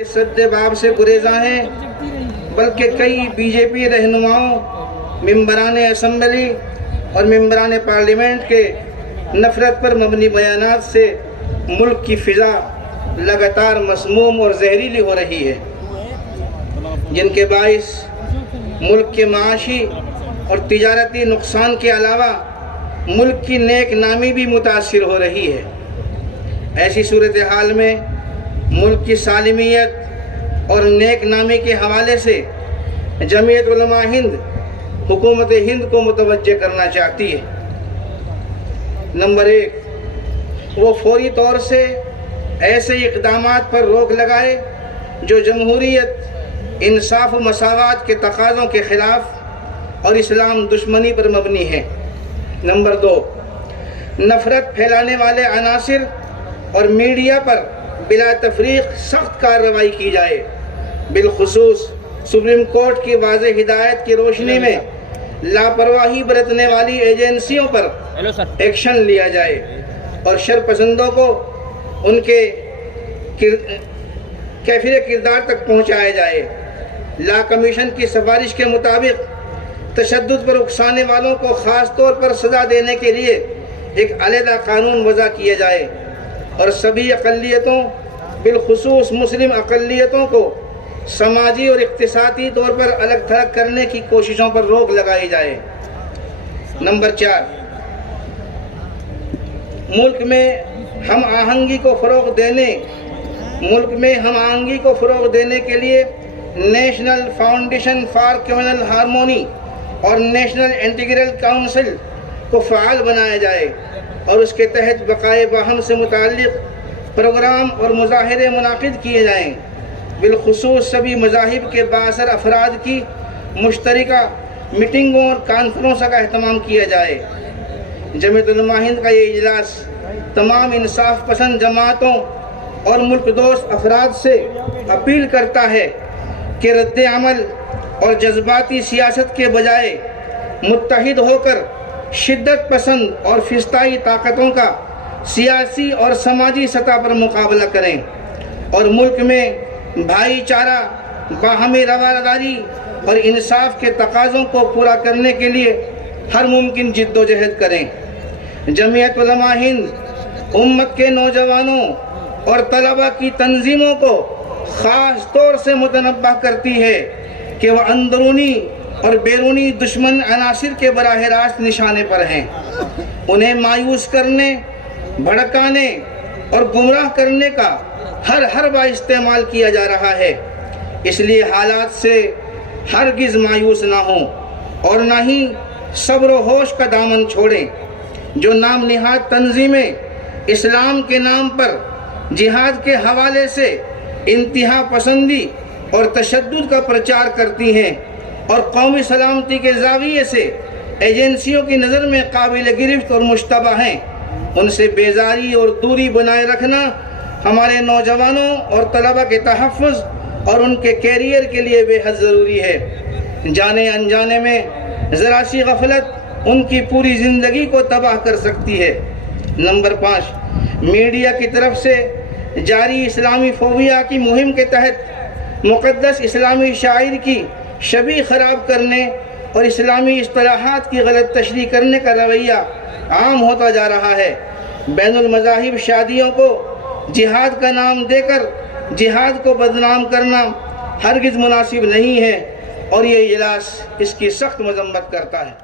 सद्दे बाब से गुरेज़ा हैं, बल्कि कई बीजेपी रहनुमाओं, मेंबरान असम्बली और मेंबरान पार्लियामेंट के नफरत पर मबनी बयानात से मुल्क की फ़िज़ा लगातार मसमूम और जहरीली हो रही है, जिनके बाइस मुल्क के माशी और तिजारती नुकसान के अलावा मुल्क की नेक नामी भी मुतासिर हो रही है। ऐसी सूरत हाल में मुल्क की सालिमियत और नेक नामी के हवाले से जमीयत उलमा हिंद हुकूमत हिंद को मुतवज्जे करना चाहती है। नंबर 1, वो फौरी तौर से ऐसे इक़दामात पर रोक लगाए जो जमहूरियत, इंसाफ व मसावात के तकाज़ों के ख़िलाफ़ और इस्लाम दुश्मनी पर मबनी है। नंबर 2, नफ़रत फैलाने वाले अनासिर और मीडिया पर बिला तफरीक सख्त कार्रवाई की जाए। बिलखुसूस सुप्रीम कोर्ट की वाज़ेह हिदायत की रोशनी में लापरवाही बरतने वाली एजेंसियों पर एक्शन लिया जाए और शरपसंदों को उनके कैफिर किरदार तक पहुँचाया जाए। ला कमीशन की सिफारिश के मुताबिक तशद्दुद पर उकसाने वालों को ख़ास तौर पर सज़ा देने के लिए एक अलहदा कानून वज़ा किया जाए और सभी अक़लियतों, बिलखुसूस मुस्लिम अक़लियतों को समाजी और इक़्तिसादी तौर पर अलग थलग करने की कोशिशों पर रोक लगाई जाए। नंबर 4, मुल्क में हम आहंगी को फ़रोग़ देने के लिए national foundation for communal harmony और नेशनल इंटीग्रल काउंसिल को फ़आल बनाया जाए और उसके तहत बक़ाए बाहम से मुताल्लिक़ प्रोग्राम और मुज़ाहिरे मुनाक़िद किए जाएँ। बिलखुसूस सभी मज़ाहिब के बाअसर अफराद की मुश्तरिका मीटिंगों और कॉन्फ्रेंसों का अहतमाम किया जाए। जमीयत उलमा हिंद का ये इजलास तमाम इंसाफ पसंद जमातों और मुल्क दोस्त अफराद से अपील करता है कि रद्द अमल और जज्बाती सियासत के बजाय मुत्तहिद होकर शिद्दत पसंद और फिस्ताई ताकतों का सियासी और समाजी सतह पर मुकाबला करें और मुल्क में भाईचारा, बाहमी रवादारी और इंसाफ के तकाज़ों को पूरा करने के लिए हर मुमकिन जिद्दोजहद करें। जमीयत उलमा हिंद उम्मत के नौजवानों और तलबा की तंजीमों को ख़ास तौर से मुतनब्बह करती है कि वह अंदरूनी और बैरूनी दुश्मन अनासिर के बराह रास्त निशाने पर हैं। उन्हें मायूस करने, भड़काने और गुमराह करने का हर हरबा इस्तेमाल किया जा रहा है। इसलिए हालात से हरगिज़ मायूस ना हों और ना ही सब्र व होश का दामन छोड़ें। जो नाम निहाद तंजीमें इस्लाम के नाम पर जिहाद के हवाले से इंतहा पसंदी और तशद्दुद का प्रचार करती हैं और कौमी सलामती के ज़ाविये से एजेंसियों की नज़र में काबिल गिरफ्त और मुश्तबा हैं, उनसे बेजारी और दूरी बनाए रखना हमारे नौजवानों और तलबा के तहफ़्फ़ुज़ और उनके कैरियर के लिए बेहद ज़रूरी है। जाने अनजाने में ज़रा सी गफलत उनकी पूरी ज़िंदगी को तबाह कर सकती है। नंबर 5, मीडिया की तरफ से जारी इस्लामी फोबिया की मुहिम के तहत मुक़द्दस इस्लामी शायर की शबी ख़राब करने और इस्लामी इस्तिलाहात की गलत तशरीह करने का रवैया आम होता जा रहा है। बैनुल मज़ाहिब शादियों को जिहाद का नाम देकर जिहाद को बदनाम करना हरगिज़ मुनासिब नहीं है और ये इजलास इसकी सख्त मज़म्मत करता है।